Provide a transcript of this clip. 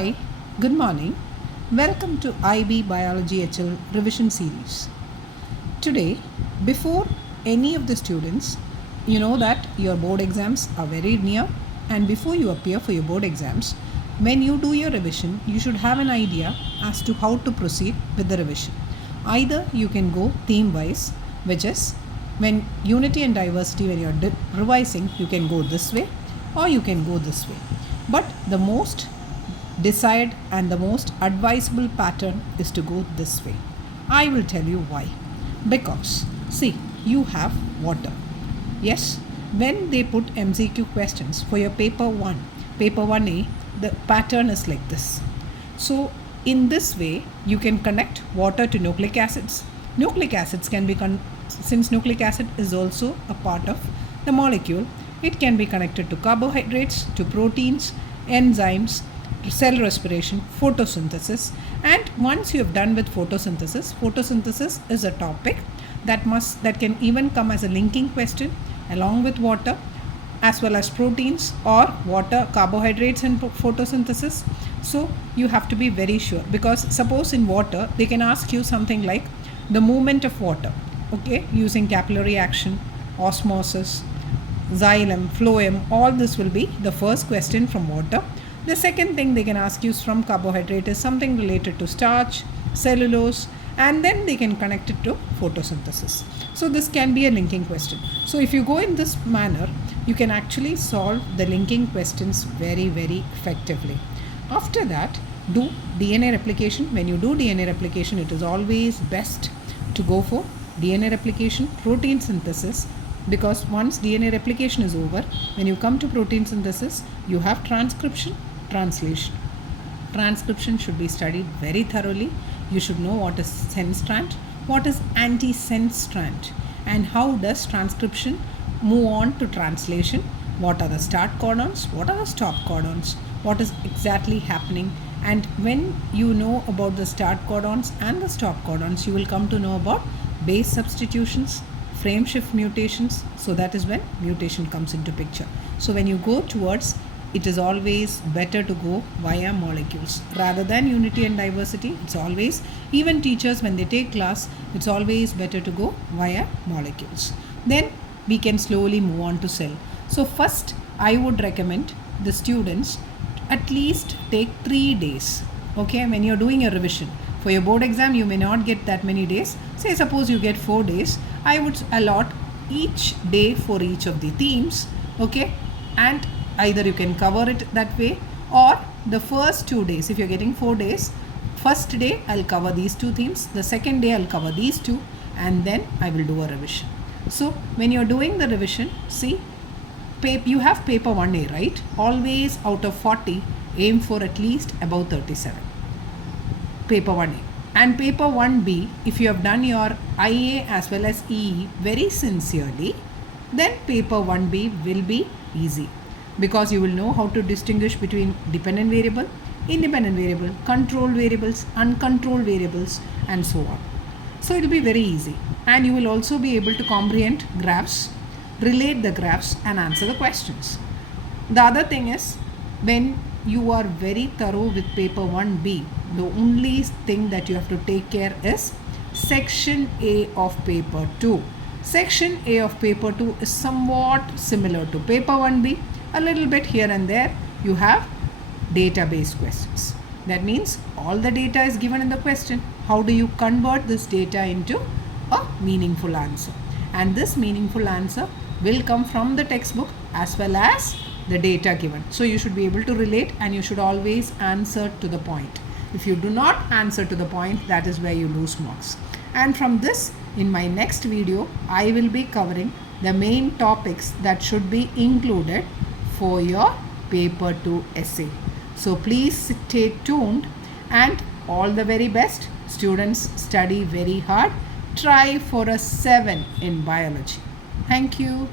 Hi, good morning. Welcome to IB Biology HL revision series. Today, before any of the students, you know that your board exams are very near, and before you appear for your board exams, when you do your revision, you should have an idea as to how to proceed with the revision. Either you can go theme wise, which is when unity and diversity, when you're revising, you can go this way or you can go this way. But the most desired and the most advisable pattern is to go this way. I will tell you why. Because, see, you have water. Yes, when they put MCQ questions for your paper 1A, the pattern is like this. So, in this way, you can connect water to nucleic acids. Nucleic acids can be, since nucleic acid is also a part of the molecule, it can be connected to carbohydrates, to proteins, enzymes, cell respiration, photosynthesis. And once you have done with photosynthesis is a topic that can even come as a linking question along with water, as well as proteins or water, carbohydrates and photosynthesis. So you have to be very sure, because suppose in water they can ask you something like the movement of water, okay, using capillary action, osmosis, xylem, phloem. All this will be the first question from water. The second thing they can ask you from carbohydrate is something related to starch, cellulose, and then they can connect it to photosynthesis. So this can be a linking question. So if you go in this manner, you can actually solve the linking questions very, very effectively. After that, do DNA replication. When you do DNA replication, it is always best to go for DNA replication, protein synthesis, because once DNA replication is over, when you come to protein synthesis, you have transcription, translation. Transcription should be studied very thoroughly. You should know what is sense strand, what is anti-sense strand, and how does transcription move on to translation. What are the start codons, what are the stop codons, what is exactly happening. And when you know about the start codons and the stop codons, you will come to know about base substitutions, frame shift mutations. So that is when mutation comes into picture. So when you go towards, it is always better to go via molecules rather than unity and diversity. It's always, even teachers when they take class, it's always better to go via molecules. Then we can slowly move on to cell. So first I would recommend the students at least take 3 days. Okay, when you're doing a revision for your board exam, you may not get that many days. Say suppose you get 4 days, I would allot each day for each of the themes. Okay, and either you can cover it that way, or the first 2 days, if you're getting 4 days, first day I'll cover these 2 themes, the second day I'll cover these 2, and then I will do a revision. So when you're doing the revision, see, you have paper 1A, right? Always out of 40, aim for at least above 37. Paper 1A. And paper 1B, if you have done your IA as well as EE very sincerely, then paper 1B will be easy, because you will know how to distinguish between dependent variable, independent variable, controlled variables, uncontrolled variables, and so on. So it will be very easy, and you will also be able to comprehend graphs, relate the graphs, and answer the questions. The other thing is, when you are very thorough with paper 1B, the only thing that you have to take care is section A of paper 2. Section A of paper 2 is somewhat similar to paper 1B, a little bit here and there. You have database questions. That means all the data is given in the question. How do you convert this data into a meaningful answer? And this meaningful answer will come from the textbook as well as the data given. So you should be able to relate, and you should always answer to the point. If you do not answer to the point, that is where you lose marks. And from this, in my next video, I will be covering the main topics that should be included for your paper 2 essay. So please stay tuned, and all the very best. Students, study very hard. Try for a 7 in biology. Thank you.